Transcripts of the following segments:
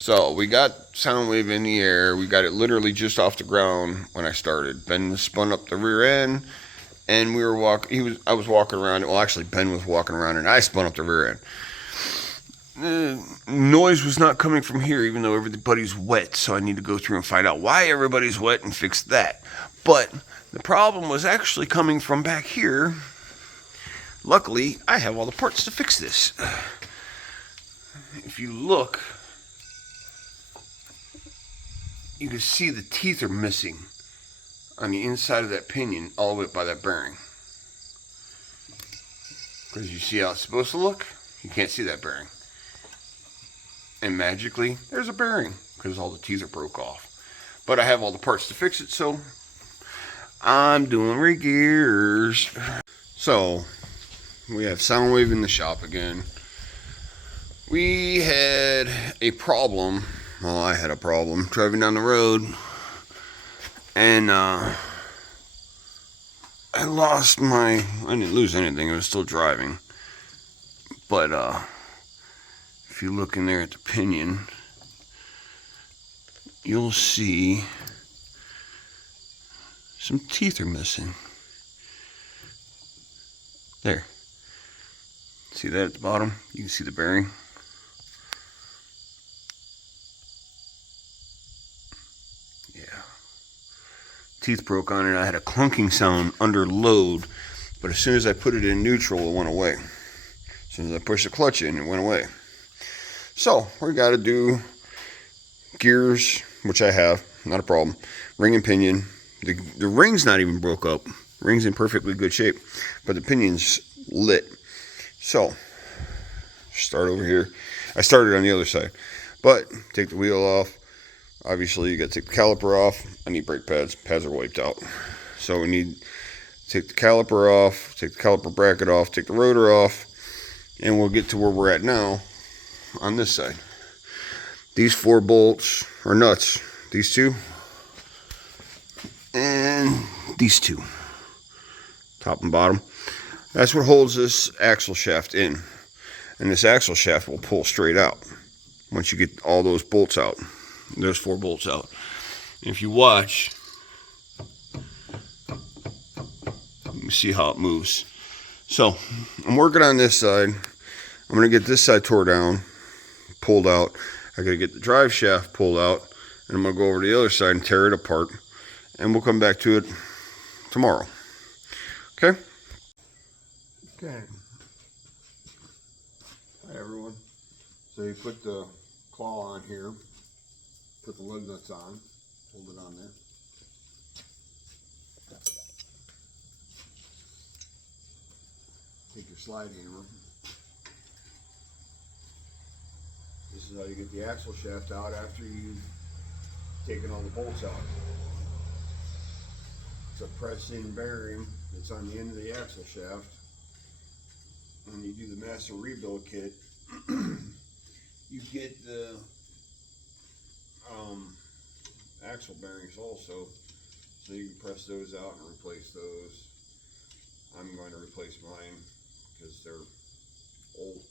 So we got Soundwave in the air. We got it literally just off the ground when I started. Ben spun up the rear end, and we were walking. I was walking around. Well, actually, Ben was walking around, and I spun up the rear end. The noise was not coming from here, even though everybody's wet. So I need to go through and find out why everybody's wet and fix that. But the problem was actually coming from back here. Luckily, I have all the parts to fix this. If you look, you can see the teeth are missing on the inside of that pinion all the way up by that bearing. Because you see how it's supposed to look? You can't see that bearing. And magically, there's a bearing because all the teeth are broke off. But I have all the parts to fix it, so I'm doing regears. So, we have Soundwave in the shop again. We had a problem. Well, I had a problem driving down the road, and I didn't lose anything. I was still driving, but if you look in there at the pinion, you'll see some teeth are missing. There. See that at the bottom? You can see the bearing. Yeah. Teeth broke on it. I had a clunking sound under load, but as soon as I put it in neutral, it went away. As soon as I pushed the clutch in, it went away. So, we got to do gears, which I have, not a problem. Ring and pinion. The ring's not even broke up. Ring's in perfectly good shape, but the pinion's lit. So, start over here. I started on the other side, but take the wheel off. Obviously, you got to take the caliper off. I need brake pads. Pads are wiped out. So we need to take the caliper off, take the caliper bracket off, take the rotor off, and we'll get to where we're at now on this side. These 4 bolts are nuts. These 2 and these 2, top and bottom. That's what holds this axle shaft in. And this axle shaft will pull straight out once you get all those bolts out. Those 4 bolts out. And if you watch, you can see how it moves. So, I'm working on this side. I'm going to get this side tore down, pulled out. I got to get the drive shaft pulled out. And I'm going to go over to the other side and tear it apart. And we'll come back to it tomorrow. Okay? Okay. Hi everyone. So you put the claw on here, put the lug nuts on, hold it on there. Take your slide hammer. This is how you get the axle shaft out after you've taken all the bolts out. It's a press-in bearing that's on the end of the axle shaft. When you do the master rebuild kit, you get the axle bearings also, so you can press those out and replace those. I'm going to replace mine because they're old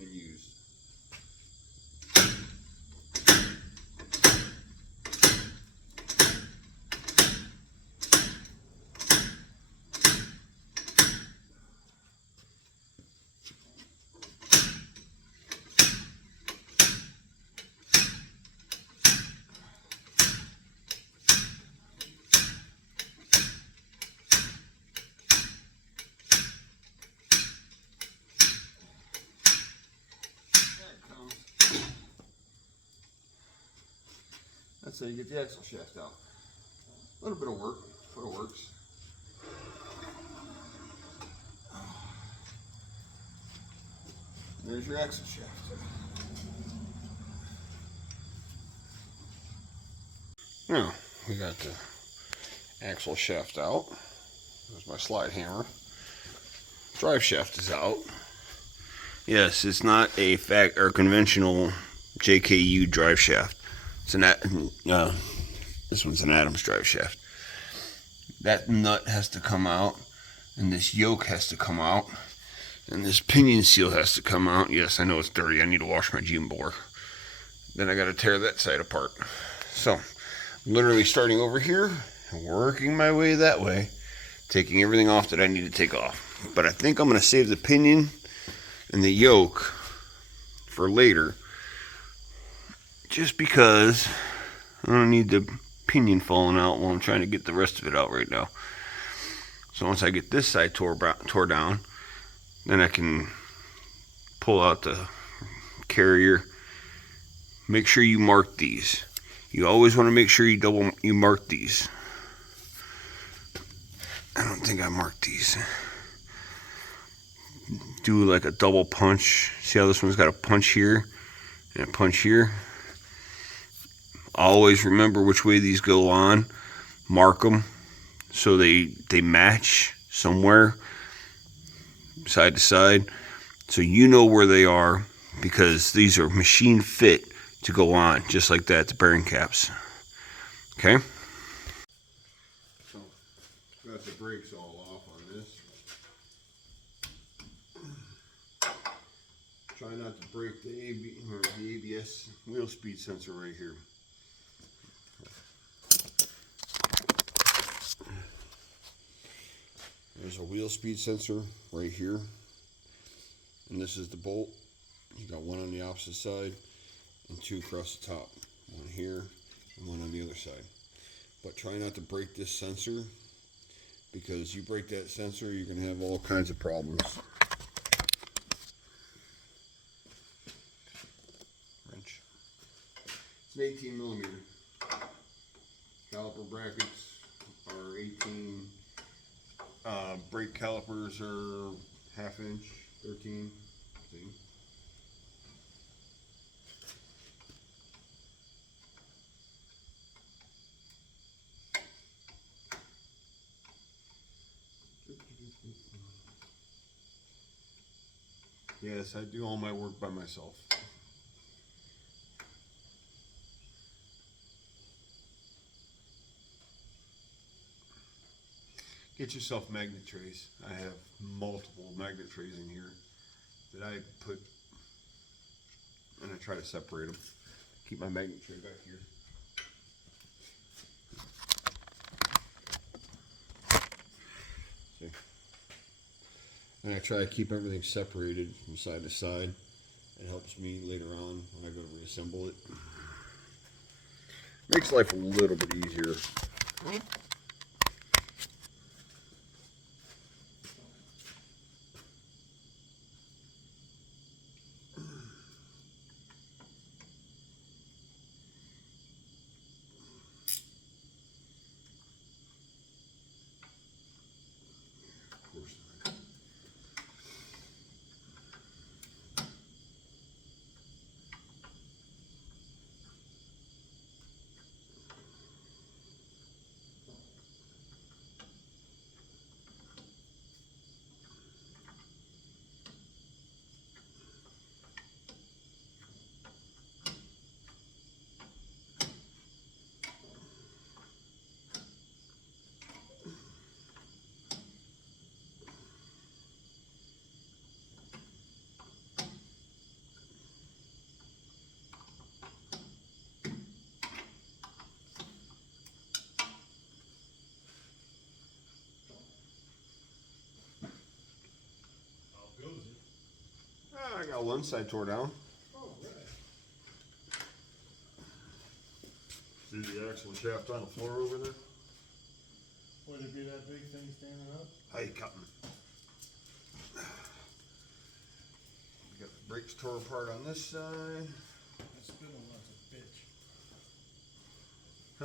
and used. That's how you get the axle shaft out. A little bit of work, but it works. There's your axle shaft. Now, we got the axle shaft out. There's my slide hammer. Drive shaft is out. Yes, it's not a conventional JKU drive shaft. It's this one's an Adams drive shaft. That nut has to come out, and this yoke has to come out, and this pinion seal has to come out. Yes, I know it's dirty. I need to wash my Jim bore. then I got to tear that side apart. So, literally starting over here and working my way that way, taking everything off that I need to take off. But I think I'm going to save the pinion and the yoke for later, just because I don't need the pinion falling out while I'm trying to get the rest of it out right now. So once I get this side tore down, then I can pull out the carrier. Make sure you mark these. You always want to make sure you mark these. I don't think I marked these. Do like a double punch. See how this one's got a punch here and a punch here? Always remember which way these go on. Mark them so they match somewhere side to side, so you know where they are, because these are machine fit to go on just like that, the bearing caps. Okay, so got the brakes all off on this. Try not to break the ABS wheel speed sensor right here. There's a wheel speed sensor right here, and this is the bolt. You got one on the opposite side and two across the top, one here and one on the other side. But try not to break this sensor, because you break that sensor, you're going to have all kinds of problems. Wrench. It's an 18 millimeter. Caliper brackets are 18. Brake calipers are ½ inch, 13. See? Yes, I do all my work by myself. Get yourself magnet trays. I have multiple magnet trays in here that I put, and I try to separate them. Keep my magnet tray back here. See? And I try to keep everything separated from side to side. It helps me later on when I go to reassemble it. Makes life a little bit easier. I got one side tore down. Oh, right. See the axle shaft on the floor over there? Would it be that big thing standing up? How you cutting? Got the brakes tore apart on this side. That spindle nut's a bitch.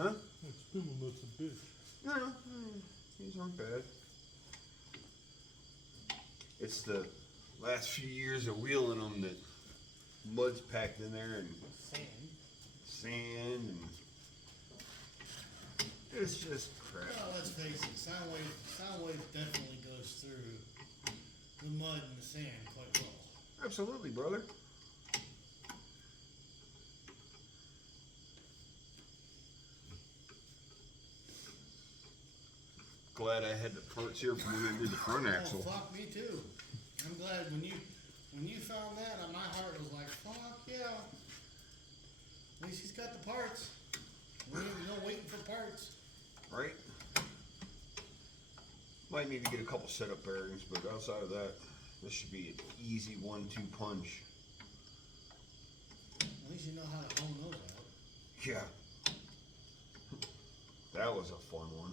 Huh? That spindle nut's a bitch. No, these aren't bad. It's the last few years of wheeling them that mud's packed in there, and sand and it's just crap. Well, let's face it, Soundwave definitely goes through the mud and the sand quite well. Absolutely, brother. Glad I had the parts here from when I did the front axle. Oh, fuck me too. I'm glad when you found that, my heart was like, fuck yeah. At least he's got the parts. We ain't no waiting for parts. Right? Might need to get a couple setup bearings, but outside of that, this should be an easy 1-2 punch. At least you know how to hone those out. Yeah. That was a fun one.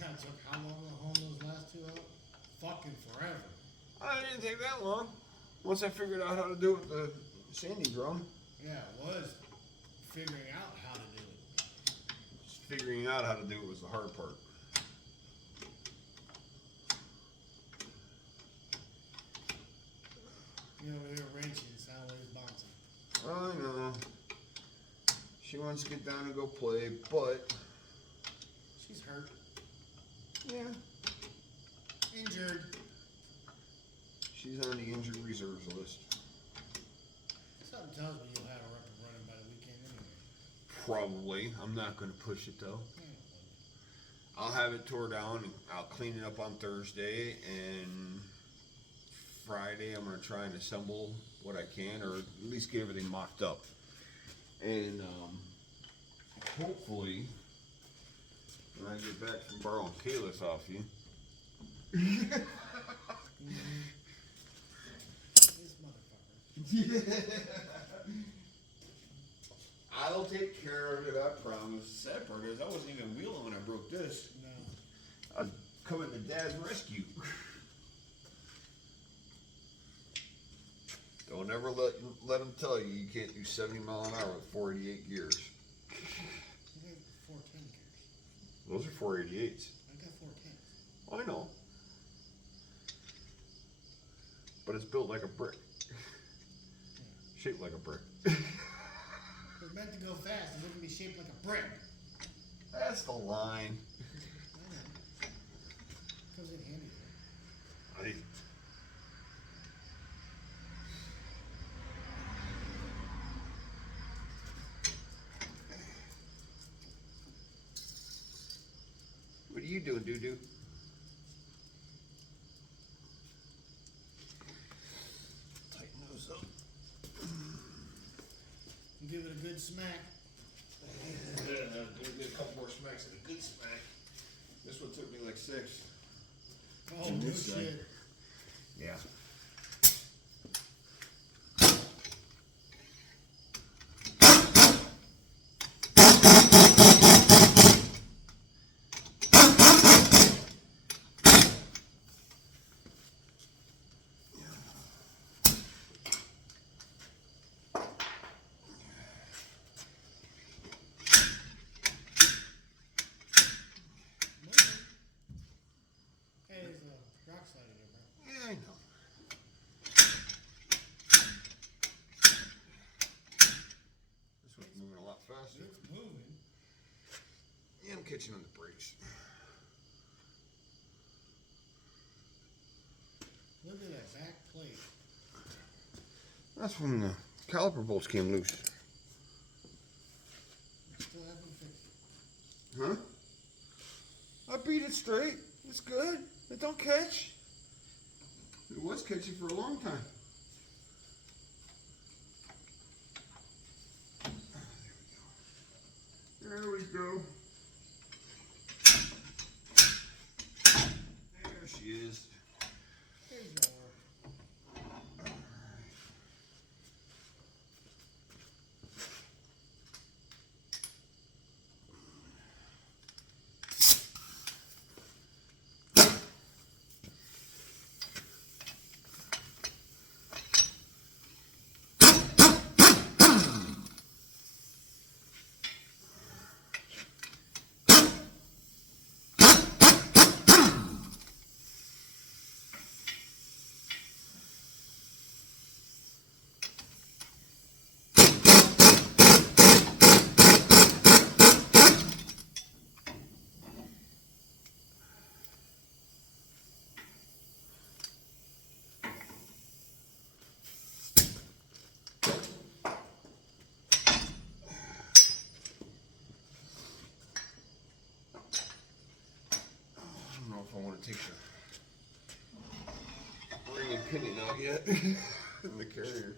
God, it took how long to hone those last two out? Fucking forever. It didn't take that long. Once I figured out how to do it with the sanding drum. Yeah, it was figuring out how to do it. Just figuring out how to do it was the hard part. You over here wrenching, Soundwave's bouncing. I know. She wants to get down and go play, but She's hurt. yeah, Injured. she's on the injured reserves list. Something tells me you'll have her up and running by the weekend anyway. Probably. I'm not going to push it though. I'll have it tore down and I'll clean it up on Thursday, and Friday I'm going to try and assemble what I can, or at least get everything mocked up. And hopefully when I get back from borrowing Kalis off you, This motherfucker. I'll take care of it, I promise. The sad part is I wasn't even wheeling when I broke this. No. I was coming to Dad's rescue. Don't ever let them tell you you can't do 70 mile an hour with 488 gears. You got 410 gears. Those are 488s. I got 410s. I know. But it's built like a brick. Shaped like a brick. It's meant to go fast. It wouldn't be shaped like a brick. That's the line. I know. Comes in handy though. I, what are you doing, doo-doo? Tighten those up. You give it a good smack. Get a couple more smacks and a good smack. This one took me like 6. Oh, no shit. Yeah. Hey, there's a rock slide in there, bro. Yeah, I know. This one's moving a lot faster. It's moving. Yeah, I'm catching on the brakes. Look at that back plate. That's when the caliper bolts came loose. Still haven't fixed it. Huh? I beat it straight. It's good. It don't catch. It was catching for a long time. There we go. There she is. There's more. I don't know if I want to take the ring and pin it out yet. in the carrier.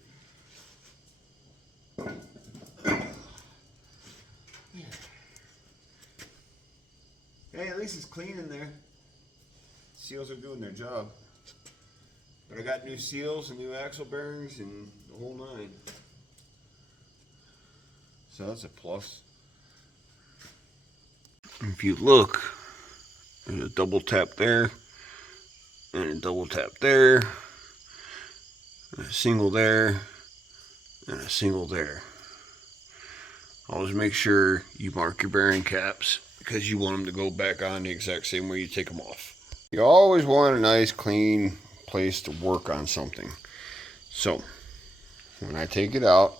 Hey, at least it's clean in there. Seals are doing their job. But I got new seals and new axle bearings and the whole nine. So that's a plus. If you look, there's a double tap there, and a double tap there, and a single there, and a single there. Always make sure you mark your bearing caps because you want them to go back on the exact same way you take them off. You always want a nice clean place to work on something. So when I take it out,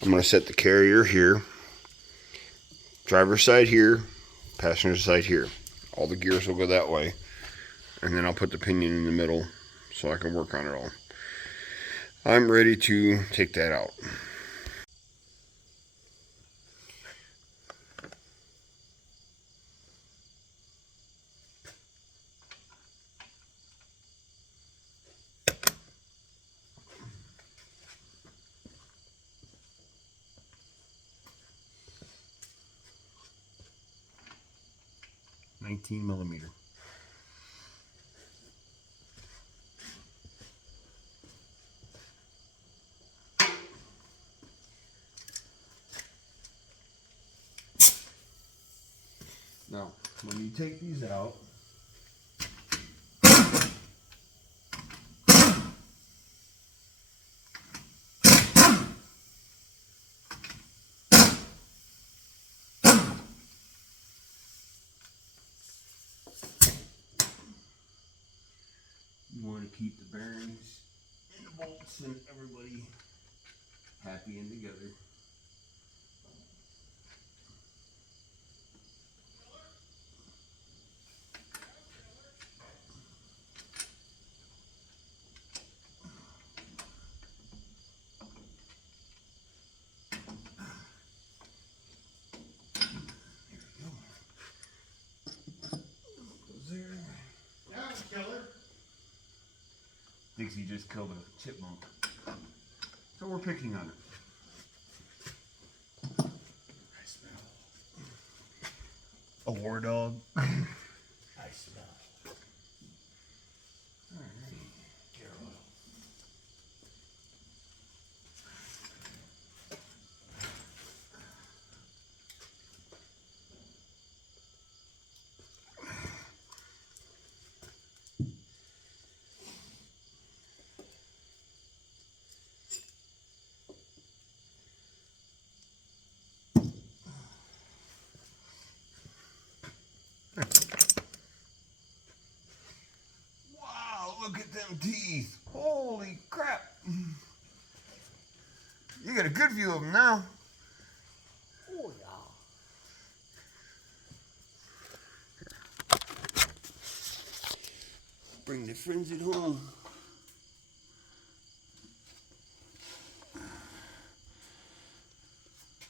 I'm going to set the carrier here, driver's side here, passenger side here. All the gears will go that way, and then I'll put the pinion in the middle so I can work on it all. I'm ready to take that out. $19mm. Now, when you take these out, you want to keep the bearings and the bolts and everybody happy and together. Killer. Thinks he just killed a chipmunk. So we're picking on it. I smell. A war dog. I smell. Alright. Gear oil. Wow, look at them teeth. Holy crap. You got a good view of them now. Oh yeah. Bring the friends at home.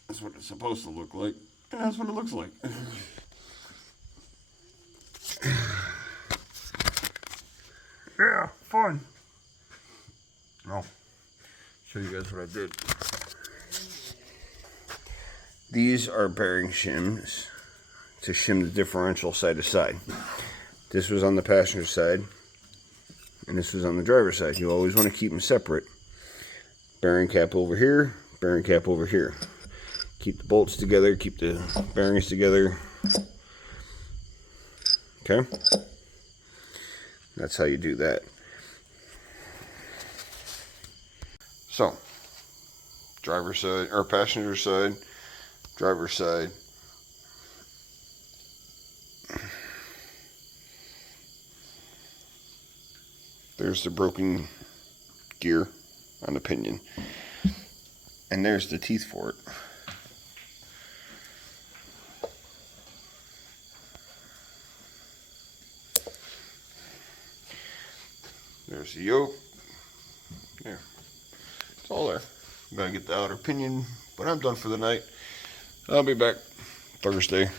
That's what it's supposed to look like. And that's what it looks like. Yeah, fun. I'll show you guys what I did. These are bearing shims to shim the differential side to side. This was on the passenger side, and this was on the driver's side. You always want to keep them separate. Bearing cap over here, bearing cap over here. Keep the bolts together, keep the bearings together. Okay? That's how you do that. So, driver's side, or passenger side, driver's side. There's the broken gear on the pinion. And there's the teeth for it. There's the yoke. There. It's all there. I'm gonna get the outer pinion, but I'm done for the night. I'll be back Thursday.